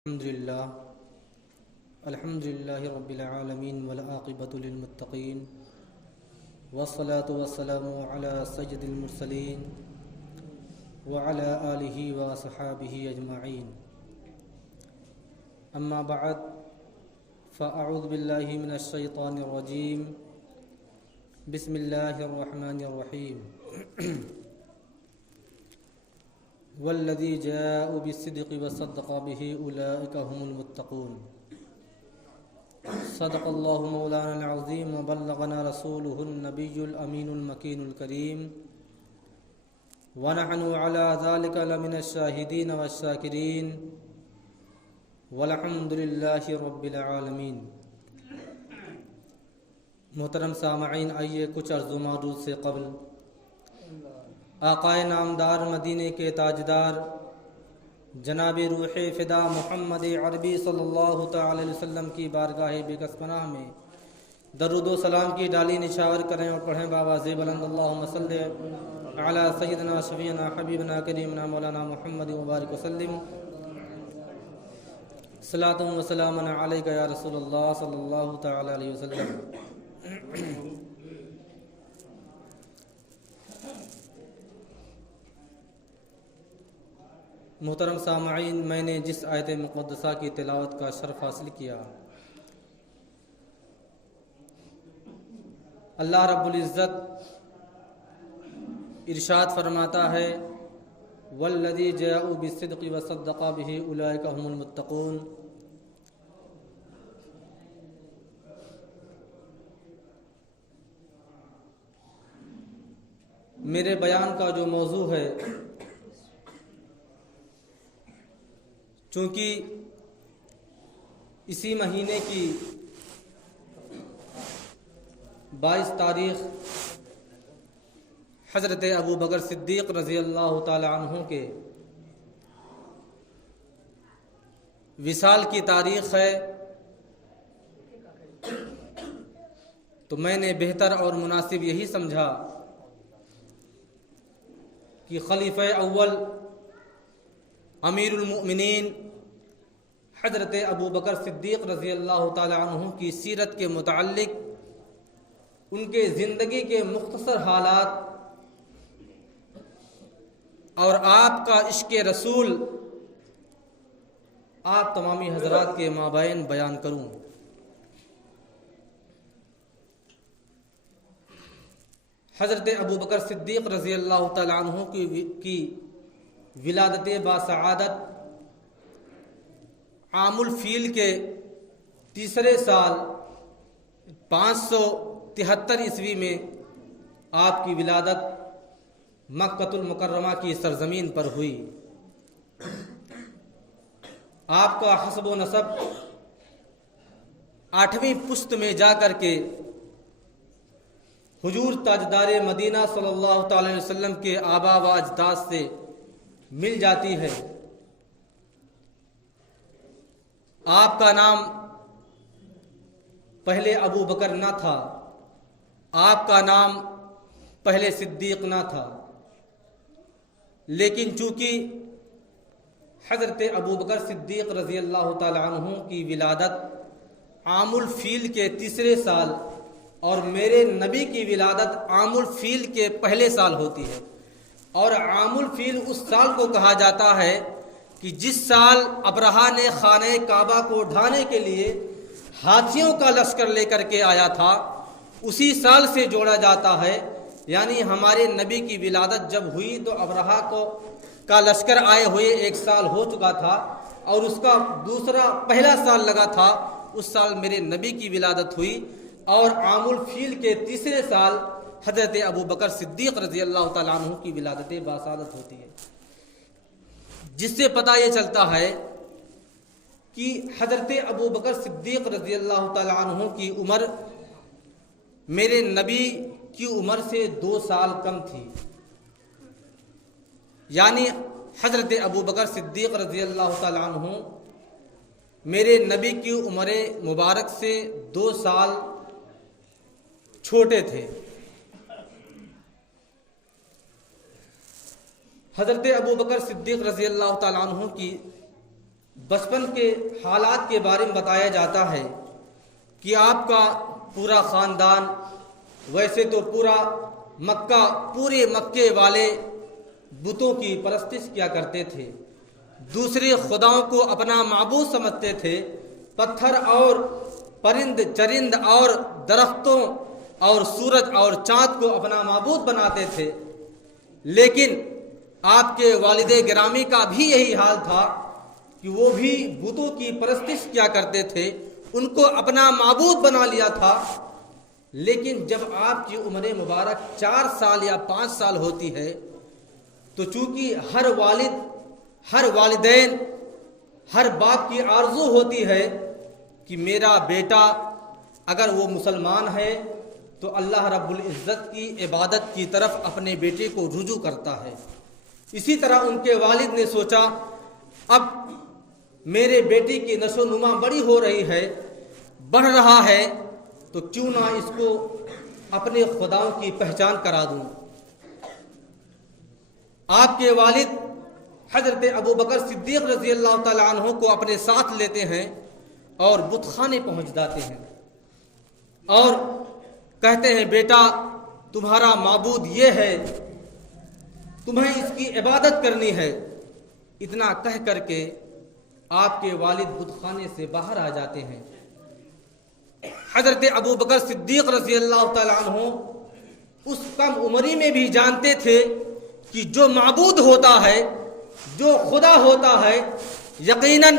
الحمد لله رب العالمين والعاقبة للمتقين والصلاة والسلام على سيد المرسلين وعلى آله وصحابه أجمعين. أما بعد فأعوذ بالله من الشيطان الرجيم. بسم الله الرحمن الرحيم. والذي جاءوا بالصدق وصدق به أولئك هم المتقون. صدق الله مولانا العظيم وبلغنا رسوله النبي الأمين المكين الكريم ونحن على ذلك لمن الشاهدين والشاكرين والحمد لله رب العالمين. محترم سامعین، آئیے کچھ عرض و معروض سے قبل آقائے نامدار مدینے کے تاجدار جناب روح فدا محمد عربی صلی اللہ تعالی علیہ وسلم کی بارگاہ بے کس پناہ میں درود و سلام کی ڈالی نشاور کریں اور پڑھیں بآواز بلند اللہم صلی علی سیدنا شفیعنا حبیبنا کریمنا مولانا محمد مبارک وسلم. صلاۃ و سلام علیک یا رسول اللہ صلی اللہ تعالی علیہ وسلم. محترم سامعین، میں نے جس آیت مقدسہ کی تلاوت کا شرف حاصل کیا، اللہ رب العزت ارشاد فرماتا ہے والذی جاءوا بالصدق وصدق به اولئک هم المتقون. میرے بیان کا جو موضوع ہے، چونکہ اسی مہینے کی 22 تاریخ حضرت ابو بکر صدیق رضی اللہ تعالی عنہ کے وصال کی تاریخ ہے، تو میں نے بہتر اور مناسب یہی سمجھا کہ خلیفہ اول امیر المؤمنین حضرت ابو بکر صدیق رضی اللہ تعالی عنہ کی سیرت کے متعلق ان کے زندگی کے مختصر حالات اور آپ کا عشق رسول آپ تمامی حضرات کے مابین بیان کروں. حضرت ابو بکر صدیق رضی اللہ تعالی عنہ کی ولادت باسعادت عام الفیل کے تیسرے سال 573 عیسوی میں آپ کی ولادت مکۃ المکرمہ کی سرزمین پر ہوئی. آپ کا حسب و نسب 8ویں پشت میں جا کر کے حضور تاجدار مدینہ صلی اللہ تعالی علیہ وسلم کے آبا و اجداد سے مل جاتی ہے. آپ کا نام پہلے ابو بکر نہ تھا، آپ کا نام پہلے صدیق نہ تھا، لیکن چونکہ حضرت ابو بکر صدیق رضی اللہ تعالی عنہ کی ولادت عام الفیل کے تیسرے سال اور میرے نبی کی ولادت عام الفیل کے پہلے سال ہوتی ہے. اور عام الفیل اس سال کو کہا جاتا ہے کہ جس سال ابرہہ نے خانہ کعبہ کو ڈھانے کے لیے ہاتھیوں کا لشکر لے کر کے آیا تھا، اسی سال سے جوڑا جاتا ہے. یعنی ہمارے نبی کی ولادت جب ہوئی تو ابرہہ کا لشکر آئے ہوئے 1 سال ہو چکا تھا، اور اس کا پہلا سال لگا تھا، اس سال میرے نبی کی ولادت ہوئی. اور عام الفیل کے تیسرے سال حضرت ابو بکر صدیق رضی اللہ تعالیٰ عنہ کی ولادت باسعادت ہوتی ہے، جس سے پتہ یہ چلتا ہے کہ حضرت ابو بکر صدیق رضی اللہ تعالیٰ عنہ کی عمر میرے نبی کی عمر سے 2 سال کم تھی. یعنی حضرت ابو بکر صدیق رضی اللہ تعالیٰ عنہ میرے نبی کی عمر مبارک سے 2 سال چھوٹے تھے. حضرت ابو بکر صدیق رضی اللہ تعالیٰ عنہ کی بچپن کے حالات کے بارے میں بتایا جاتا ہے کہ آپ کا پورا خاندان، ویسے تو پورے مکے والے بتوں کی پرستش کیا کرتے تھے، دوسرے خداؤں کو اپنا معبود سمجھتے تھے، پتھر اور پرند چرند اور درختوں اور سورج اور چاند کو اپنا معبود بناتے تھے۔ لیکن آپ کے والد گرامی کا بھی یہی حال تھا کہ وہ بھی بتوں کی پرستش کیا کرتے تھے، ان کو اپنا معبود بنا لیا تھا۔ لیکن جب آپ کی عمر مبارک 4 سال یا 5 سال ہوتی ہے تو چونکہ ہر والد، ہر والدین، ہر باپ کی آرزو ہوتی ہے کہ میرا بیٹا اگر وہ مسلمان ہے تو اللہ رب العزت کی عبادت کی طرف اپنے بیٹے کو رجوع کرتا ہے۔ اسی طرح ان کے والد نے سوچا اب میرے بیٹے کی نشو و نما بڑی ہو رہی ہے، بڑھ رہا ہے، تو کیوں نہ اس کو اپنے خداؤں کی پہچان کرا دوں۔ آپ کے والد حضرت ابوبکر صدیق رضی اللہ تعالیٰ عنہ کو اپنے ساتھ لیتے ہیں اور بت خانے پہنچ جاتے ہیں اور کہتے ہیں بیٹا تمہارا معبود یہ ہے، تمہیں اس کی عبادت کرنی ہے۔ اتنا کہہ کر کے آپ کے والد بت خانے سے باہر آ جاتے ہیں۔ حضرت ابوبکر صدیق رضی اللہ تعالیٰ عنہ اس کم عمری میں بھی جانتے تھے کہ جو معبود ہوتا ہے، جو خدا ہوتا ہے، یقیناً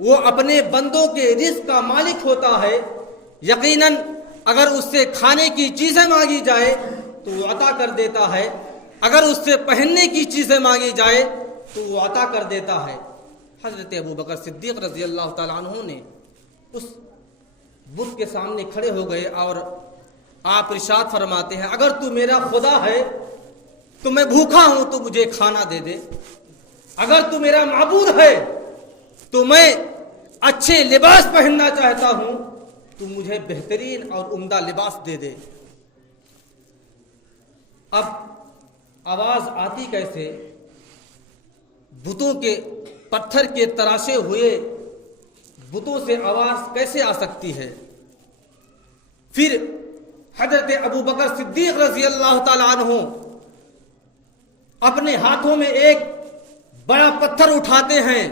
وہ اپنے بندوں کے رزق کا مالک ہوتا ہے، یقیناً اگر اس سے کھانے کی چیزیں مانگی جائے تو وہ عطا کر دیتا ہے، اگر اس سے پہننے کی چیزیں مانگی جائے تو وہ عطا کر دیتا ہے۔ حضرت ابوبکر صدیق رضی اللہ تعالیٰ عنہ نے اس بت کے سامنے کھڑے ہو گئے اور آپ ارشاد فرماتے ہیں اگر تو میرا خدا ہے تو میں بھوکا ہوں تو مجھے کھانا دے دے، اگر تو میرا معبود ہے تو میں اچھے لباس پہننا چاہتا ہوں تو مجھے بہترین اور عمدہ لباس دے دے۔ اب آواز آتی کیسے؟ بتوں کے پتھر کے تراشے ہوئے بتوں سے آواز کیسے آ سکتی ہے؟ پھر حضرت ابوبکر صدیق رضی اللہ تعالیٰ عنہ اپنے ہاتھوں میں ایک بڑا پتھر اٹھاتے ہیں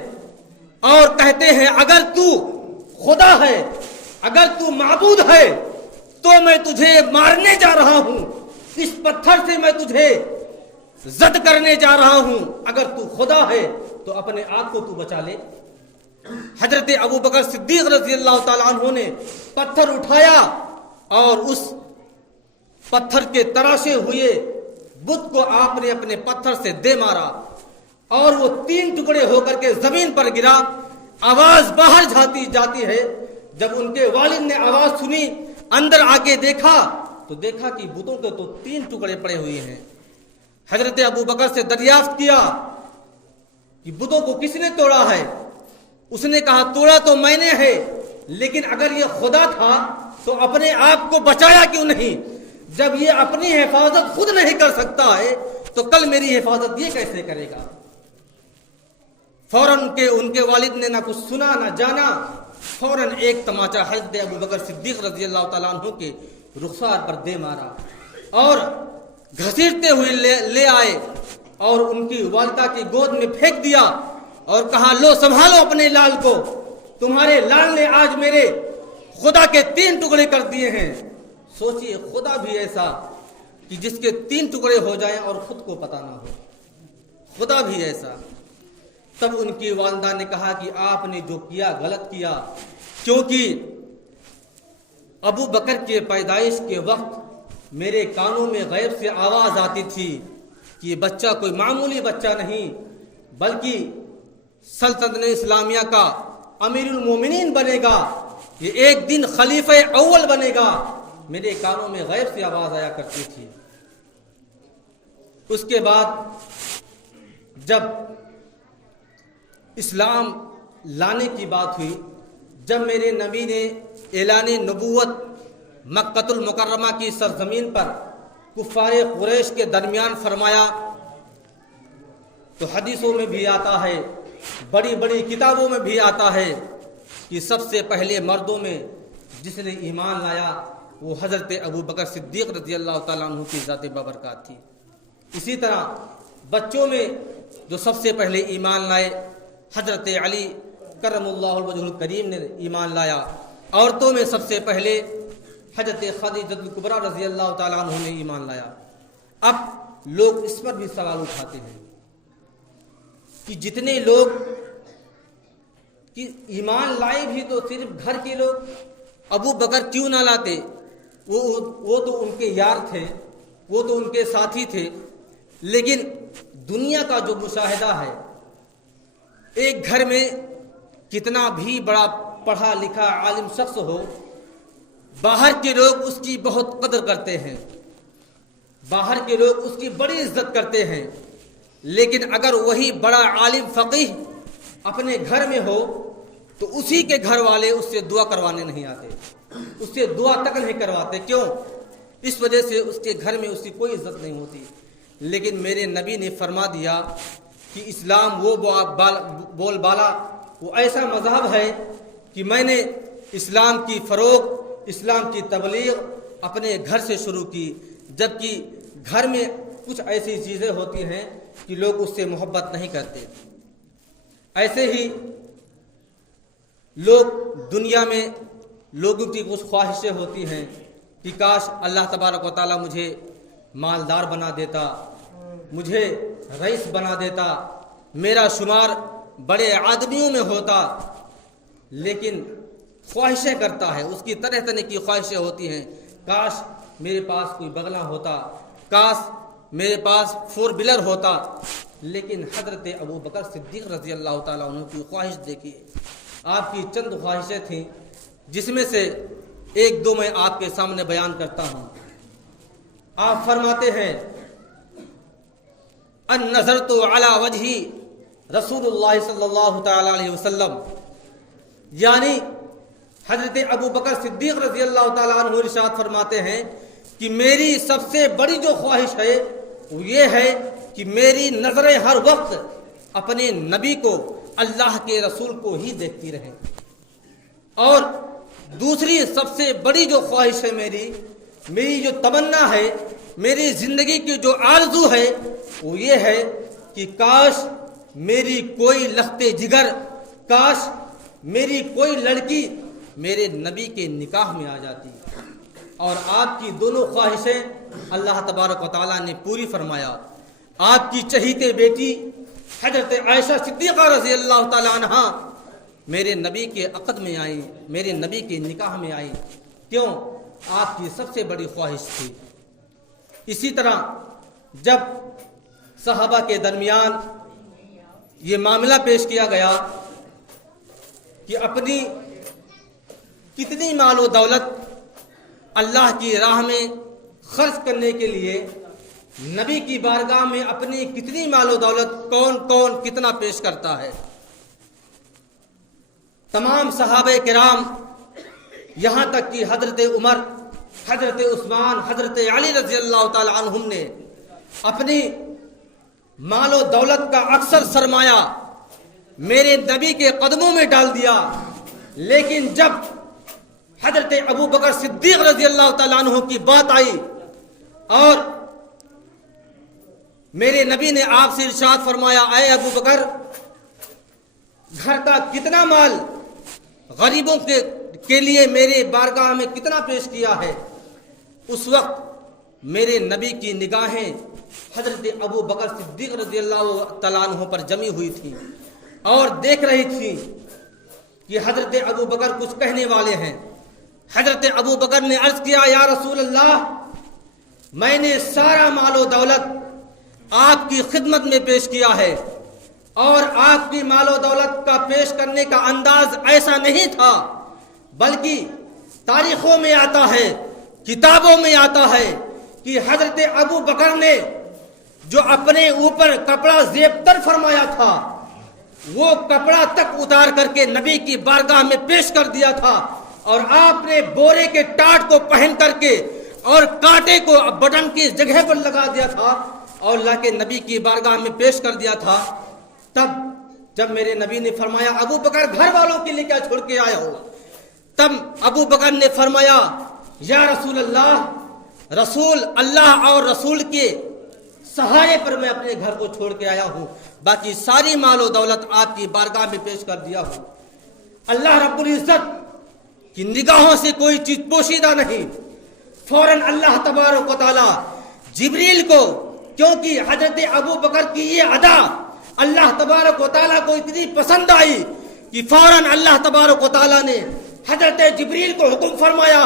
اور کہتے ہیں اگر تو خدا ہے، اگر تو معبود ہے تو میں تجھے مارنے جا رہا ہوں، اس پتھر سے میں تجھے زد کرنے جا رہا ہوں، اگر تو خدا ہے تو اپنے آپ کو تو بچا لے۔ حضرت ابوبکر صدیق رضی اللہ تعالیٰ عنہ نے پتھر اٹھایا اور اس پتھر کے تراشے ہوئے بت کو آپ نے اپنے پتھر سے دے مارا اور وہ 3 ٹکڑے ہو کر کے زمین پر گرا۔ آواز باہر جاتی ہے۔ جب ان کے والد نے آواز سنی، اندر آ کے دیکھا تو دیکھا کہ بتوں کے تو 3 ٹکڑے پڑے ہوئے ہیں۔ حضرت ابوبکر سے دریافت کیا کہ بتوں کو کس نے توڑا ہے؟ اس نے کہا توڑا تو میں نے ہے، لیکن اگر یہ خدا تھا تو اپنے آپ کو بچایا کیوں نہیں؟ جب یہ اپنی حفاظت خود نہیں کر سکتا ہے تو کل میری حفاظت یہ کیسے کرے گا؟ فوراً ان کے والد نے نہ کچھ سنا نہ جانا، فوراً ایک تماچا حضرت ابوبکر صدیق رضی اللہ تعالیٰ عنہ کے رخسار پر دے مارا اور گھسیٹتے ہوئے لے آئے اور ان کی والدہ کی گود میں پھینک دیا اور کہا لو سنبھالو اپنے لال کو، تمہارے لال نے آج میرے خدا کے 3 ٹکڑے کر دیے ہیں۔ سوچئے خدا بھی ایسا کہ جس کے 3 ٹکڑے ہو جائیں اور خود کو پتہ نہ ہو، خدا بھی ایسا۔ تب ان کی والدہ نے کہا کہ آپ نے جو کیا غلط کیا، کیونکہ ابو بکر کے پیدائش کے وقت میرے کانوں میں غیب سے آواز آتی تھی کہ یہ بچہ کوئی معمولی بچہ نہیں بلکہ سلطنت اسلامیہ کا امیر المومنین بنے گا، یہ ایک دن خلیفہ اول بنے گا۔ میرے کانوں میں غیب سے آواز آیا کرتی تھی۔ اس کے بعد جب اسلام لانے کی بات ہوئی، جب میرے نبی نے اعلان نبوت مکۃ المکرمہ کی سرزمین پر کفار قریش کے درمیان فرمایا تو حدیثوں میں بھی آتا ہے بڑی بڑی کتابوں میں بھی آتا ہے کہ سب سے پہلے مردوں میں جس نے ایمان لایا وہ حضرت ابو بکر صدیق رضی اللہ تعالیٰ عنہ کی ذات بابرکات تھی۔ اسی طرح بچوں میں جو سب سے پہلے ایمان لائے حضرت علی کرم اللہ وجہ الکریم نے ایمان لایا۔ عورتوں میں سب سے پہلے حضرت خدیجہ الکبریٰ رضی اللہ تعالیٰ عنہ نے ایمان لایا۔ اب لوگ اس پر بھی سوال اٹھاتے ہیں کہ جتنے لوگ کہ ایمان لائے بھی تو صرف گھر کے لوگ، ابو بکر کیوں نہ لاتے؟ وہ تو ان کے یار تھے، وہ تو ان کے ساتھی تھے۔ لیکن دنیا کا جو مشاہدہ ہے، ایک گھر میں کتنا بھی بڑا پڑھا لکھا عالم شخص ہو، باہر کے لوگ اس کی بہت قدر کرتے ہیں، باہر کے لوگ اس کی بڑی عزت کرتے ہیں، لیکن اگر وہی بڑا عالم فقیہ اپنے گھر میں ہو تو اسی کے گھر والے اس سے دعا کروانے نہیں آتے، اس سے دعا تک نہیں کرواتے۔ کیوں؟ اس وجہ سے اس کے گھر میں اس کی کوئی عزت نہیں ہوتی۔ لیکن میرے نبی نے فرما دیا کہ اسلام وہ بول بالا، وہ ایسا مذہب ہے کہ میں نے اسلام کی فروغ، اسلام کی تبلیغ اپنے گھر سے شروع کی، جبکہ گھر میں کچھ ایسی چیزیں ہوتی ہیں کہ لوگ اس سے محبت نہیں کرتے۔ ایسے ہی لوگ دنیا میں لوگوں کی کچھ خواہشیں ہوتی ہیں کہ کاش اللہ تبارک و تعالیٰ مجھے مالدار بنا دیتا، مجھے رئیس بنا دیتا، میرا شمار بڑے آدمیوں میں ہوتا۔ لیکن خواہشیں کرتا ہے، اس کی طرح طرح کی خواہشیں ہوتی ہیں، کاش میرے پاس کوئی بنگلہ ہوتا، کاش میرے پاس 4 ویلر ہوتا۔ لیکن حضرت ابو بکر صدیق رضی اللہ تعالیٰ عنہ کی خواہش دیکھیے، آپ کی چند خواہشیں تھیں، جس میں سے ایک دو میں آپ کے سامنے بیان کرتا ہوں۔ آپ فرماتے ہیں ان نظرت علی وجہ رسول اللہ صلی اللہ تعالی علیہ وسلم، یعنی حضرت ابو بکر صدیق رضی اللہ تعالیٰ عنہ ارشاد فرماتے ہیں کہ میری سب سے بڑی جو خواہش ہے وہ یہ ہے کہ میری نظریں ہر وقت اپنے نبی کو، اللہ کے رسول کو ہی دیکھتی رہیں۔ اور دوسری سب سے بڑی جو خواہش ہے میری جو تمنا ہے، میری زندگی کی جو آرزو ہے وہ یہ ہے کہ کاش میری کوئی لخت جگر، کاش میری کوئی لڑکی میرے نبی کے نکاح میں آ جاتی۔ اور آپ کی دونوں خواہشیں اللہ تبارک و تعالیٰ نے پوری فرمایا۔ آپ کی چہیتے بیٹی حضرت عائشہ صدیقہ رضی اللہ تعالیٰ عنہا میرے نبی کے عقد میں آئیں، میرے نبی کے نکاح میں آئیں۔ کیوں؟ آپ کی سب سے بڑی خواہش تھی۔ اسی طرح جب صحابہ کے درمیان یہ معاملہ پیش کیا گیا کہ اپنی کتنی مال و دولت اللہ کی راہ میں خرچ کرنے کے لیے نبی کی بارگاہ میں اپنی کتنی مال و دولت کون کون کتنا پیش کرتا ہے، تمام صحابہ کرام یہاں تک کہ حضرت عمر، حضرت عثمان، حضرت علی رضی اللہ تعالی عنہم نے اپنی مال و دولت کا اکثر سرمایہ میرے نبی کے قدموں میں ڈال دیا۔ لیکن جب حضرت ابو بکر صدیق رضی اللہ تعالیٰ عنہ کی بات آئی اور میرے نبی نے آپ سے ارشاد فرمایا، اے ابو بکر، گھر کا کتنا مال غریبوں کے لیے میرے بارگاہ میں کتنا پیش کیا ہے، اس وقت میرے نبی کی نگاہیں حضرت ابو بکر صدیق رضی اللہ تعالیٰ عنہ پر جمی ہوئی تھی اور دیکھ رہی تھی کہ حضرت ابو بکر کچھ کہنے والے ہیں۔ حضرت ابو بکر نے عرض کیا، یا رسول اللہ، میں نے سارا مال و دولت آپ کی خدمت میں پیش کیا ہے، اور آپ کی مال و دولت کا پیش کرنے کا انداز ایسا نہیں تھا، بلکہ تاریخوں میں آتا ہے، کتابوں میں آتا ہے کہ حضرت ابو بکر نے جو اپنے اوپر کپڑا زیب تر فرمایا تھا وہ کپڑا تک اتار کر کے نبی کی بارگاہ میں پیش کر دیا تھا، اور آپ نے بورے کے ٹاٹ کو پہن کر کے اور کانٹے کو بٹن کی جگہ پر لگا دیا تھا اور اللہ کے نبی کی بارگاہ میں پیش کر دیا تھا۔ تب جب میرے نبی نے فرمایا ابو بکر گھر والوں کے لیے کیا چھوڑ کے آیا ہو، تب ابو بکر نے فرمایا یا رسول اللہ اور رسول کے سہارے پر میں اپنے گھر کو چھوڑ کے آیا ہوں، باقی ساری مال و دولت آپ کی بارگاہ میں پیش کر دیا ہوں۔ اللہ رب العزت کی نگاہوں سے کوئی چیز پوشیدہ نہیں۔ فوراً اللہ تبارک و تعالی جبریل کو، کیونکہ حضرت ابو بکر کی یہ ادا اللہ تبارک و تعالی کو اتنی پسند آئی کہ فوراً اللہ تبارک و تعالی نے حضرت جبریل کو حکم فرمایا،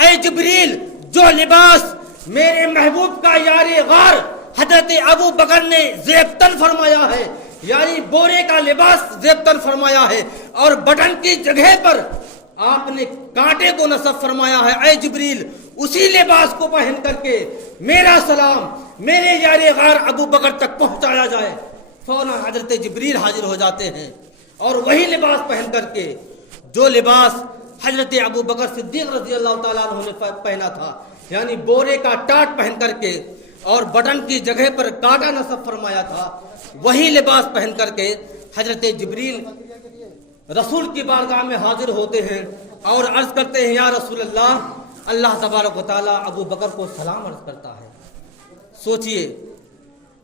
اے جبریل، جو لباس میرے محبوب کا یار غار حضرت ابو بکر نے زیبتن فرمایا ہے، یعنی بورے کا لباس زیبتن فرمایا ہے، اور بٹن کی جگہ پر آپ نے کانٹے کو نصب فرمایا ہے، اے جبریل اسی لباس کو پہن کر کے میرا سلام میرے یار غار ابو بکر تک پہنچایا جائے۔ فوراً حضرت جبریل حاضر ہو جاتے ہیں اور وہی لباس پہن کر کے جو لباس حضرت ابو بکر صدیق رضی اللہ تعالیٰ عنہ نے پہنا تھا، یعنی بورے کا ٹاٹ پہن کر کے اور بٹن کی جگہ پر کانٹا نصب فرمایا تھا، وہی لباس پہن کر کے حضرت جبریل رسول کی بارگاہ میں حاضر ہوتے ہیں اور عرض کرتے ہیں یا رسول اللہ تبارک و تعالیٰ ابو بکر کو سلام عرض کرتا ہے۔ سوچئے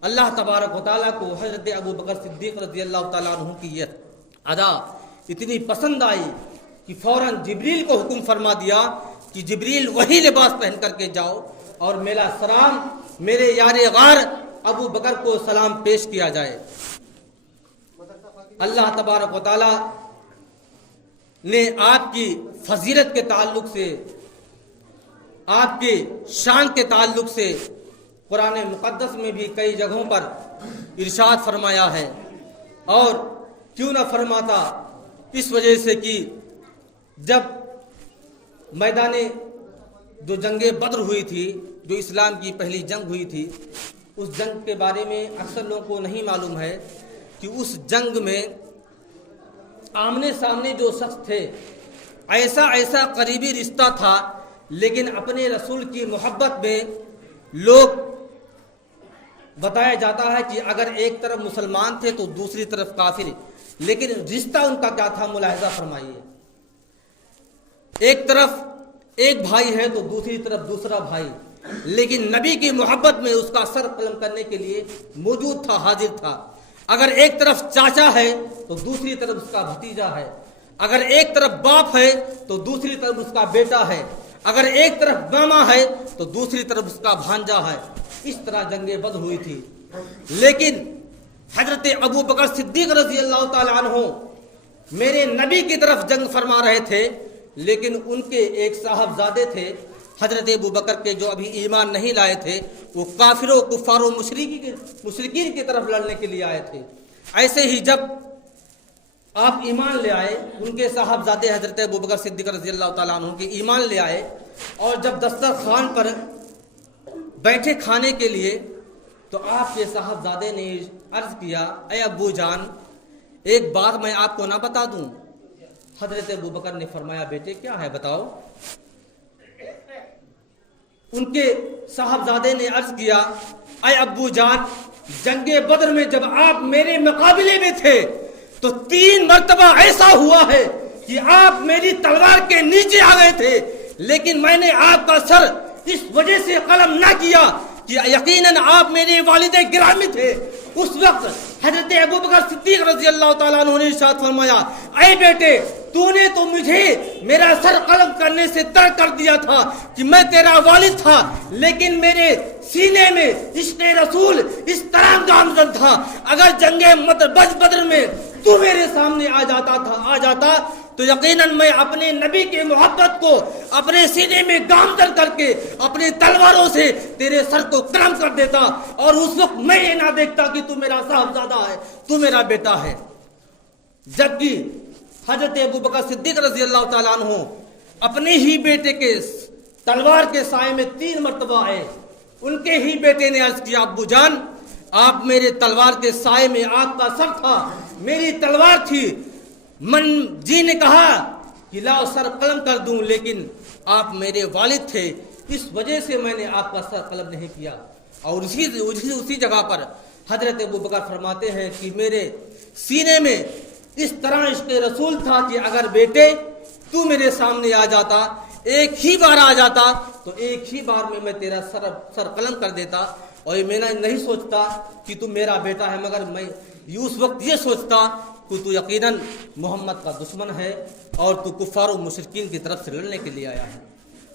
اللہ تبارک و تعالیٰ کو حضرت ابو بکر صدیق رضی اللہ تعالیٰ عنہ کی یہ ادا اتنی پسند آئی کہ فوراً جبریل کو حکم فرما دیا کہ جبریل وہی لباس پہن کر کے جاؤ اور میرا سلام میرے یار غار ابو بکر کو سلام پیش کیا جائے۔ اللہ تبارک و تعالیٰ نے آپ کی فضیلت کے تعلق سے، آپ کے شان کے تعلق سے قرآن مقدس میں بھی کئی جگہوں پر ارشاد فرمایا ہے، اور کیوں نہ فرماتا، اس وجہ سے کہ جب میدان جو جنگ بدر ہوئی تھی، جو اسلام کی پہلی جنگ ہوئی تھی، اس جنگ کے بارے میں اکثر لوگوں کو نہیں معلوم ہے کہ اس جنگ میں آمنے سامنے جو شخص تھے، ایسا قریبی رشتہ تھا، لیکن اپنے رسول کی محبت میں لوگ بتایا جاتا ہے کہ اگر ایک طرف مسلمان تھے تو دوسری طرف کافر، لیکن رشتہ ان کا کیا تھا ملاحظہ فرمائیے۔ ایک طرف ایک بھائی ہے تو دوسری طرف دوسرا بھائی، لیکن نبی کی محبت میں اس کا سر قلم کرنے کے لیے موجود تھا، حاضر تھا۔ اگر ایک طرف چاچا ہے تو دوسری طرف اس کا بھتیجا ہے، اگر ایک طرف باپ ہے تو دوسری طرف اس کا بیٹا ہے، اگر ایک طرف ماما ہے تو دوسری طرف اس کا بھانجا ہے۔ اس طرح جنگ بدر ہوئی تھی، لیکن حضرت ابو بکر صدیق رضی اللہ تعالی عنہ میرے نبی کی طرف جنگ فرما رہے تھے، لیکن ان کے ایک صاحبزادے تھے حضرت ابو بکر کے جو ابھی ایمان نہیں لائے تھے، وہ کافروں، کفاروں، مشرکین کی طرف لڑنے کے لیے آئے تھے۔ ایسے ہی جب آپ ایمان لے آئے، ان کے صاحبزادے حضرت ابو بکر صدیق رضی اللہ تعالیٰ عنہ کے ایمان لے آئے، اور جب دسترخوان پر بیٹھے کھانے کے لیے تو آپ کے صاحبزادے نے عرض کیا، اے ابو جان، ایک بات میں آپ کو نہ بتا دوں؟ حضرت ابو بکر نے فرمایا، بیٹے کیا ہے بتاؤ۔ ان کے صاحبزادے نے عرض کیا، اے ابو جان، جنگ بدر میں جب آپ میرے مقابلے میں تھے تو 3 مرتبہ ایسا ہوا ہے کہ آپ میری تلوار کے نیچے آ گئے تھے، لیکن میں نے آپ کا سر اس وجہ سے قلم نہ کیا کہ یقیناً آپ میرے والد گرامی تھے۔ اس وقت حضرت ابو بکر صدیق رضی اللہ تعالیٰ عنہ نے ارشاد فرمایا، اے بیٹے، تو نے تو مجھے میرا سر قلم کرنے سے ترک کر دیا تھا کہ میں تیرا والد تھا، لیکن میرے سینے میں عشق رسول اس طرح گامزن تھا، اگر جنگ بدر میں تو میرے سامنے آ جاتا تو یقیناً میں اپنے نبی کی محبت کو اپنے سینے میں گامزن کر کے اپنے تلواروں سے تیرے سر کو قلم کر دیتا، اور اس وقت میں یہ نہ دیکھتا کہ تو میرا صاحبزادہ ہے، تو میرا بیٹا ہے۔ جبکہ حضرت ابو بکر صدیق رضی اللہ تعالیٰ عنہ اپنے ہی بیٹے کے تلوار کے سائے میں 3 مرتبہ آئے۔ ان کے ہی بیٹے نے عرض کیا، ابو جان، آپ میرے تلوار کے سائے میں آپ کا سر تھا، میری تلوار تھی، من جی نے کہا کہ لاؤ سر قلم کر دوں، لیکن آپ میرے والد تھے، اس وجہ سے میں نے آپ کا سر قلم نہیں کیا۔ اور اسی جگہ پر حضرت ابو بکر فرماتے ہیں کہ میرے سینے میں اس طرح عشق رسول تھا کہ اگر بیٹے تو میرے سامنے آ جاتا، ایک ہی بار آ جاتا تو ایک ہی بار میں تیرا سر قلم کر دیتا، اور میں نہیں سوچتا کہ تو میرا بیٹا ہے، مگر میں اس وقت یہ سوچتا کہ تو یقیناً محمد کا دشمن ہے اور تو کفار و مشرکین کی طرف سے لڑنے کے لیے آیا ہے۔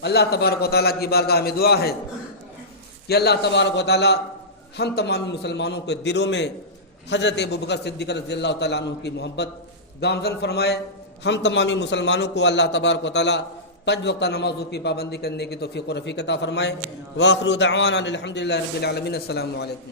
اللہ تبارک و تعالیٰ کی بارگاہ میں دعا ہے کہ اللہ تبارک و تعالیٰ ہم تمام مسلمانوں کے دلوں میں حضرت ابوبکر صدیق رضی اللہ تعالیٰ عنہ کی محبت گامزن فرمائے۔ ہم تمامی مسلمانوں کو اللہ تبارک و تعالیٰ 5 وقتہ نمازوں کی پابندی کرنے کی توفیق و رفیق عطا فرمائے۔ وآخر دعوانا الحمدللہ رب العالمین۔ السلام علیکم۔